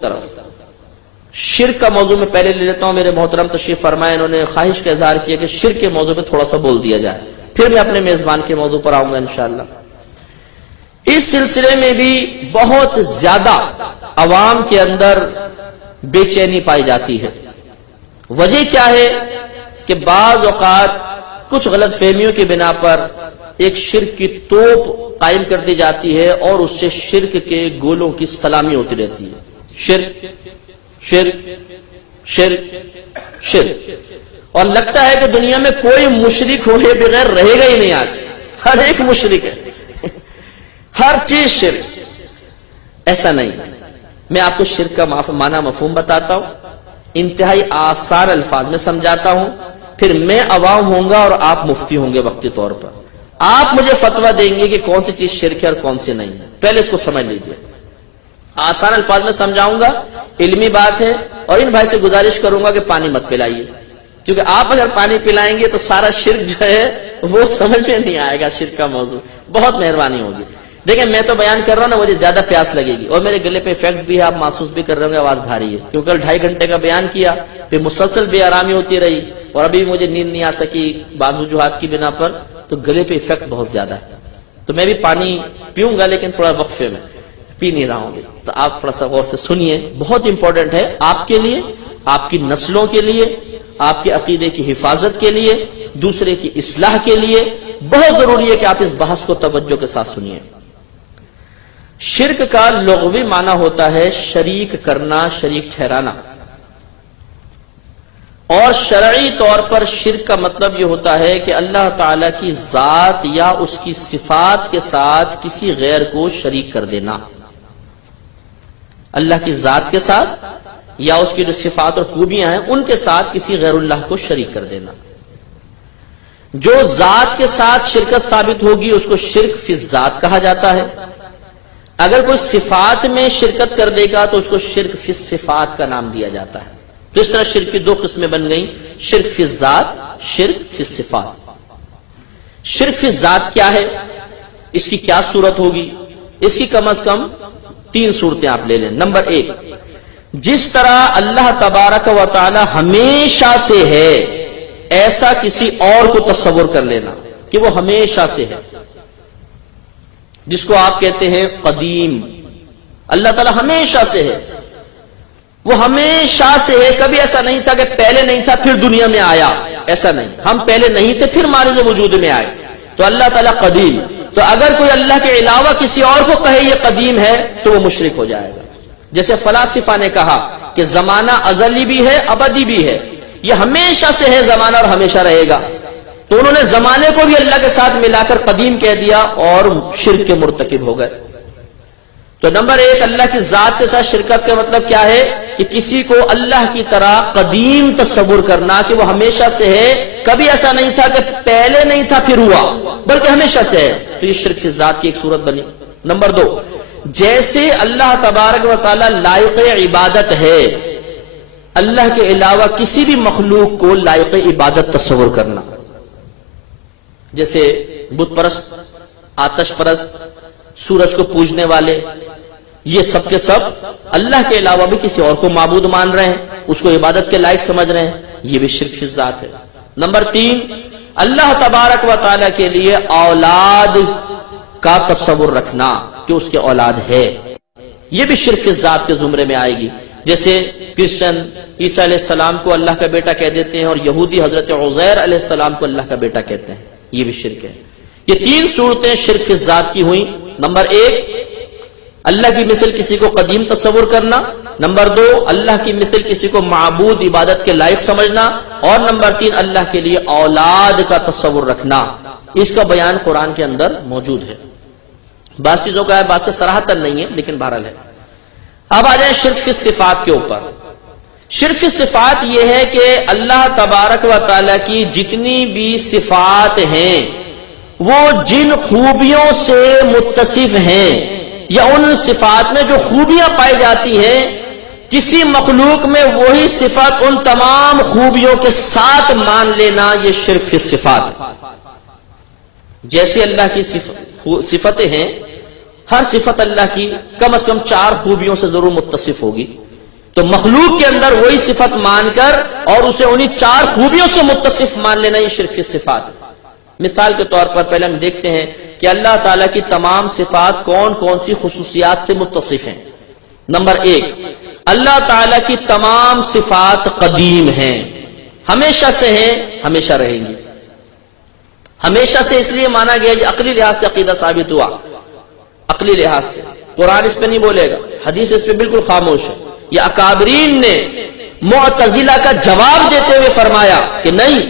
طرف شرک کا موضوع میں پہلے لے لیتا ہوں. میرے محترم تشریف فرمائے انہوں نے خواہش کا اظہار کیا کہ شرک کے موضوع پہ تھوڑا سا بول دیا جائے, پھر میں اپنے میزبان کے موضوع پر آؤں گا انشاءاللہ. اس سلسلے میں بھی بہت زیادہ عوام کے اندر بے چینی پائی جاتی ہے. وجہ کیا ہے کہ بعض اوقات کچھ غلط فہمیوں کی بنا پر ایک شرک کی توپ قائم کر دی جاتی ہے اور اس سے شرک کے گولوں کی سلامی ہوتی رہتی ہے. شرک شرک شرک شرک, اور لگتا ہے کہ دنیا میں کوئی مشرک ہوئے بغیر رہے گا ہی نہیں. آج ہر ایک مشرک ہے, ہر چیز شرک. ایسا نہیں. میں آپ کو شرک کا معنی مفہوم بتاتا ہوں, انتہائی آسان الفاظ میں سمجھاتا ہوں, پھر میں عوام ہوں گا اور آپ مفتی ہوں گے وقتی طور پر. آپ مجھے فتویٰ دیں گے کہ کون سی چیز شرک ہے اور کون سی نہیں ہے. پہلے اس کو سمجھ لیجئے. آسان الفاظ میں سمجھاؤں گا, علمی بات ہے, اور ان بھائی سے گزارش کروں گا کہ پانی مت پلائیے, کیونکہ آپ اگر پانی پلائیں گے تو سارا شرک جو ہے وہ سمجھ میں نہیں آئے گا. شرک کا موضوع بہت مہربانی ہوگی. دیکھیں میں تو بیان کر رہا ہوں نا, مجھے زیادہ پیاس لگے گی, اور میرے گلے پہ افیکٹ بھی ہے, آپ محسوس بھی کر رہے ہوں گے آواز بھاری ہے, کیونکہ کل 2.5 گھنٹے کا بیان کیا, پھر مسلسل بے آرامی ہوتی رہی, اور ابھی مجھے نیند نہیں آ سکی بعض وجوہات کی بنا پر, تو گلے پہ افیکٹ بہت زیادہ ہے. تو میں بھی پانی پیوں گا لیکن تھوڑا وقفے میں, پی نہیں رہا ہوں. تو آپ تھوڑا سا غور سے سنیے, بہت امپورٹنٹ ہے آپ کے لیے, آپ کی نسلوں کے لیے, آپ کے عقیدے کی حفاظت کے لیے, دوسرے کی اصلاح کے لیے. بہت ضروری ہے کہ آپ اس بحث کو توجہ کے ساتھ سنیے. شرک کا لغوی معنی ہوتا ہے شریک کرنا, شریک ٹھہرانا, اور شرعی طور پر شرک کا مطلب یہ ہوتا ہے کہ اللہ تعالی کی ذات یا اس کی صفات کے ساتھ کسی غیر کو شریک کر دینا. اللہ کی ذات کے ساتھ یا اس کی جو صفات اور خوبیاں ہیں ان کے ساتھ کسی غیر اللہ کو شریک کر دینا. جو ذات کے ساتھ شرکت ثابت ہوگی اس کو شرک فی الذات کہا جاتا ہے. اگر کوئی صفات میں شرکت کر دے گا تو اس کو شرک فی الصفات کا نام دیا جاتا ہے. تو اس طرح شرک کی 2 قسمیں بن گئیں, شرک فی الذات, شرک فی الصفات. شرک فی الذات کیا ہے, اس کی کیا صورت ہوگی؟ اس کی کم از کم 3 صورتیں آپ لے لیں. نمبر 1, جس طرح اللہ تبارک و تعالی ہمیشہ سے ہے ایسا کسی اور کو تصور کر لینا کہ وہ ہمیشہ سے ہے, جس کو آپ کہتے ہیں قدیم. اللہ تعالی ہمیشہ سے ہے, وہ ہمیشہ سے ہے. کبھی ایسا نہیں تھا کہ پہلے نہیں تھا پھر دنیا میں آیا, ایسا نہیں. ہم پہلے نہیں تھے پھر معرض وجود میں آئے, تو اللہ تعالیٰ قدیم. تو اگر کوئی اللہ کے علاوہ کسی اور کو کہے یہ قدیم ہے تو وہ مشرک ہو جائے گا. جیسے فلاسفہ نے کہا کہ زمانہ ازلی بھی ہے ابدی بھی ہے, یہ ہمیشہ سے ہے زمانہ اور ہمیشہ رہے گا. تو انہوں نے زمانے کو بھی اللہ کے ساتھ ملا کر قدیم کہہ دیا اور شرک کے مرتکب ہو گئے. تو نمبر 1, اللہ کی ذات کے ساتھ شرکت کا مطلب کیا ہے کہ کسی کو اللہ کی طرح قدیم تصور کرنا کہ وہ ہمیشہ سے ہے, کبھی ایسا نہیں تھا کہ پہلے نہیں تھا پھر ہوا, بلکہ ہمیشہ سے ہے. تو یہ شرک کی ذات کی ایک صورت بنی. نمبر 2, جیسے اللہ تبارک و تعالی لائق عبادت ہے, اللہ کے علاوہ کسی بھی مخلوق کو لائق عبادت تصور کرنا. جیسے بت پرست, آتش پرست, سورج کو پوجنے والے, یہ سب کے سب اللہ کے علاوہ بھی کسی اور کو معبود مان رہے ہیں, اس کو عبادت کے لائق سمجھ رہے ہیں, یہ بھی شرک فی الذات ہے. نمبر 3, اللہ تبارک و تعالی کے لیے اولاد کا تصور رکھنا کہ اس کے اولاد ہے, یہ بھی شرک فی الذات کے زمرے میں آئے گی. جیسے کرسچن عیسیٰ علیہ السلام کو اللہ کا بیٹا کہہ دیتے ہیں, اور یہودی حضرت عزیر علیہ السلام کو اللہ کا بیٹا کہتے ہیں, یہ بھی شرک ہے. یہ 3 صورتیں شرک فی الذات کی ہوئیں. نمبر 1, اللہ کی مثل کسی کو قدیم تصور کرنا. نمبر 2, اللہ کی مثل کسی کو معبود عبادت کے لائق سمجھنا. اور نمبر 3, اللہ کے لیے اولاد کا تصور رکھنا. اس کا بیان قرآن کے اندر موجود ہے. بعض چیزوں کا ہے, بعض کا صراحتاً نہیں ہے, لیکن بہرحال ہے. اب آ جائیں شرک فی الصفات کے اوپر. شرک فی الصفات یہ ہے کہ اللہ تبارک و تعالی کی جتنی بھی صفات ہیں وہ جن خوبیوں سے متصف ہیں یا ان صفات میں جو خوبیاں پائی جاتی ہیں, کسی مخلوق میں وہی صفت ان تمام خوبیوں کے ساتھ مان لینا, یہ شرک فی الصفات. جیسے اللہ کی صفتیں ہیں ہر صفت اللہ کی کم از کم 4 خوبیوں سے ضرور متصف ہوگی، تو مخلوق کے اندر وہی صفت مان کر اور اسے انہی 4 خوبیوں سے متصف مان لینا یہ شرک فی صفات ہے۔ مثال کے طور پر پہلے ہم دیکھتے ہیں کہ اللہ تعالیٰ کی تمام صفات کون کون سی خصوصیات سے متصف ہیں۔ نمبر 1، اللہ تعالیٰ کی تمام صفات قدیم ہیں، ہمیشہ سے ہیں، ہمیشہ رہیں گی۔ ہمیشہ سے اس لیے مانا گیا کہ عقلی لحاظ سے عقیدہ ثابت ہوا، عقلی لحاظ سے قرآن اس پہ نہیں بولے گا، حدیث اس پہ بالکل خاموش ہے۔ یہ اکابرین نے معتزلہ کا جواب دیتے ہوئے فرمایا کہ نہیں،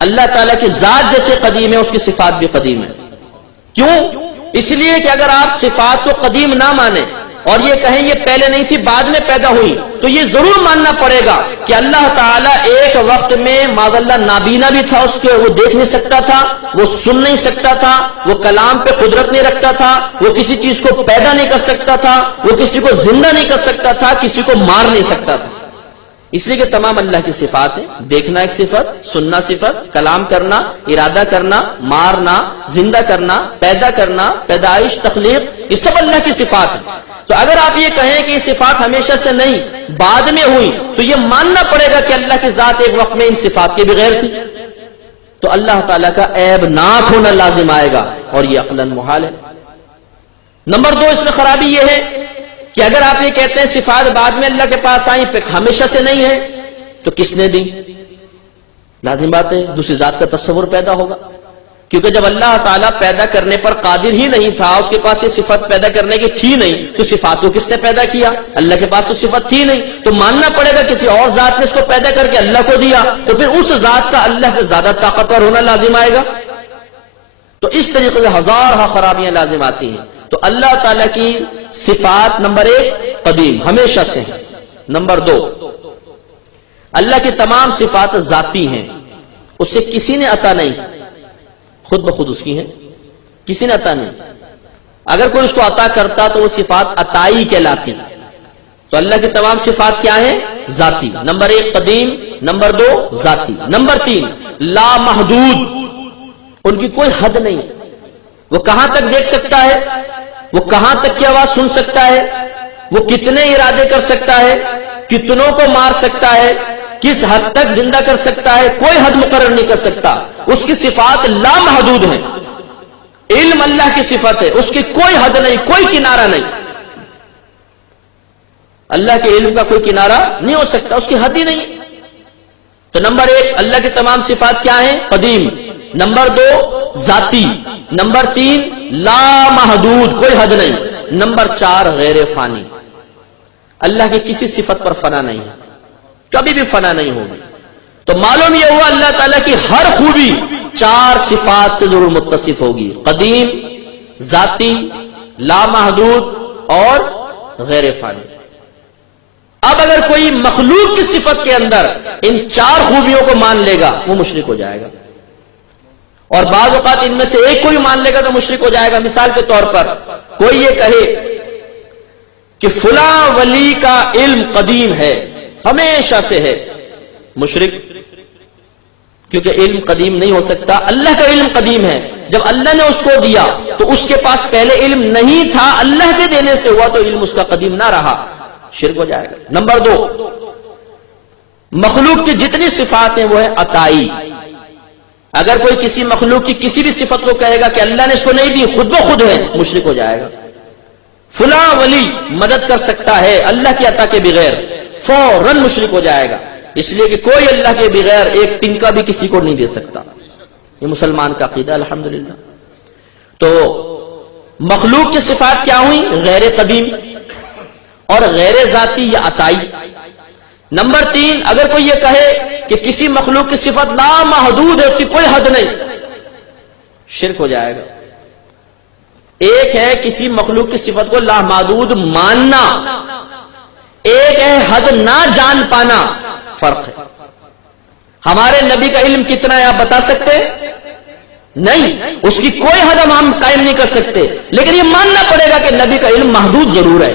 اللہ تعالیٰ کی ذات جیسے قدیم ہے اس کی صفات بھی قدیم ہے۔ کیوں؟ اس لیے کہ اگر آپ صفات کو قدیم نہ مانیں اور یہ کہیں یہ پہلے نہیں تھی بعد میں پیدا ہوئی، تو یہ ضرور ماننا پڑے گا کہ اللہ تعالیٰ ایک وقت میں معاذ اللہ نابینا بھی تھا، اس کے وہ دیکھ نہیں سکتا تھا، وہ سن نہیں سکتا تھا، وہ کلام پہ قدرت نہیں رکھتا تھا، وہ کسی چیز کو پیدا نہیں کر سکتا تھا، وہ کسی کو زندہ نہیں کر سکتا تھا، کسی کو مار نہیں سکتا تھا۔ اس لیے کہ تمام اللہ کی صفات ہیں، دیکھنا ایک صفت، سننا صفت، کلام کرنا، ارادہ کرنا، مارنا، زندہ کرنا، پیدا کرنا، پیدائش، تخلیق، یہ سب اللہ کی صفات ہیں۔ تو اگر آپ یہ کہیں کہ یہ صفات ہمیشہ سے نہیں بعد میں ہوئی، تو یہ ماننا پڑے گا کہ اللہ کی ذات ایک وقت میں ان صفات کے بغیر تھی، تو اللہ تعالیٰ کا عیب ناک ہونا لازم آئے گا، اور یہ عقلاً محال ہے۔ نمبر 2، اس میں خرابی یہ ہے کہ اگر آپ یہ کہتے ہیں صفات بعد میں اللہ کے پاس آئیں، ہمیشہ سے نہیں ہے، تو کس نے دی؟ لازم بات ہے دوسری ذات کا تصور پیدا ہوگا، کیونکہ جب اللہ تعالیٰ پیدا کرنے پر قادر ہی نہیں تھا، اس کے پاس یہ صفت پیدا کرنے کی تھی نہیں، تو صفات کو کس نے پیدا کیا؟ اللہ کے پاس تو صفت تھی نہیں، تو ماننا پڑے گا کسی اور ذات نے اس کو پیدا کر کے اللہ کو دیا، تو پھر اس ذات کا اللہ سے زیادہ طاقتور ہونا لازم آئے گا۔ تو اس طریقے سے ہزارہ خرابیاں لازم آتی ہیں۔ تو اللہ تعالیٰ کی صفات نمبر 1 قدیم، ہمیشہ سے ہیں۔ نمبر 2، اللہ کی تمام صفات ذاتی ہیں، اسے کسی نے عطا نہیں، خود بخود اس کی ہیں، کسی نے عطا نہیں۔ اگر کوئی اس کو عطا کرتا تو وہ صفات عطائی کہلاتی۔ تو اللہ کی تمام صفات کیا ہیں؟ ذاتی۔ نمبر 1 قدیم، نمبر 2 ذاتی، نمبر 3 لا محدود، ان کی کوئی حد نہیں، وہ کہاں تک دیکھ سکتا ہے، وہ کہاں تک کی آواز سن سکتا ہے، وہ کتنے ارادے کر سکتا ہے، کتنوں کو مار سکتا ہے، کس حد تک زندہ کر سکتا ہے، کوئی حد مقرر نہیں کر سکتا۔ اس کی صفات لا محدود ہیں۔ علم اللہ کی صفت ہے، اس کی کوئی حد نہیں، کوئی کنارہ نہیں۔ اللہ کے علم کا کوئی کنارہ نہیں ہو سکتا، اس کی حد ہی نہیں۔ تو نمبر 1 اللہ کی تمام صفات کیا ہیں؟ قدیم۔ نمبر 2 ذاتی۔ نمبر 3 لا محدود، کوئی حد نہیں۔ نمبر 4 غیر فانی، اللہ کی کسی صفت پر فنا نہیں ہے، کبھی بھی فنا نہیں ہوگی۔ تو معلوم یہ ہوا اللہ تعالیٰ کی ہر خوبی 4 صفات سے ضرور متصف ہوگی، قدیم، ذاتی، لا محدود اور غیر فانی۔ اب اگر کوئی مخلوق کی صفت کے اندر ان 4 خوبیوں کو مان لے گا وہ مشرک ہو جائے گا، اور بعض اوقات ان میں سے ایک کو بھی مان لے گا تو مشرک ہو جائے گا۔ مثال کے طور پر کوئی یہ کہے کہ فلاں ولی کا علم قدیم ہے، ہمیشہ سے ہے، مشرک، کیونکہ علم قدیم نہیں ہو سکتا، اللہ کا علم قدیم ہے۔ جب اللہ نے اس کو دیا تو اس کے پاس پہلے علم نہیں تھا، اللہ کے دینے سے ہوا تو علم اس کا قدیم نہ رہا، شرک ہو جائے گا۔ نمبر 2 مخلوق کی جتنی صفات ہیں وہ ہے عطائی۔ اگر کوئی کسی مخلوق کی کسی بھی صفت کو کہے گا کہ اللہ نے اس کو نہیں دی، خود بخود ہے، مشرک ہو جائے گا۔ فلاں ولی مدد کر سکتا ہے اللہ کی عطا کے بغیر، فوراً مشرک ہو جائے گا، اس لیے کہ کوئی اللہ کے بغیر ایک تنکا بھی کسی کو نہیں دے سکتا۔ یہ مسلمان کا عقیدہ الحمدللہ۔ تو مخلوق کی صفات کیا ہوئی؟ غیر قدیم اور غیر ذاتی یا عطائی۔ نمبر 3 اگر کوئی یہ کہے کہ کسی مخلوق کی صفت لا محدود ہے، اس کی کوئی حد نہیں، شرک ہو جائے گا۔ ایک ہے کسی مخلوق کی صفت کو لا محدود ماننا، ایک ہے حد نہ جان پانا، فرق ہے۔ ہمارے نبی کا علم کتنا ہے آپ بتا سکتے؟ نہیں، اس کی کوئی حد ہم قائم نہیں کر سکتے، لیکن یہ ماننا پڑے گا کہ نبی کا علم محدود ضرور ہے،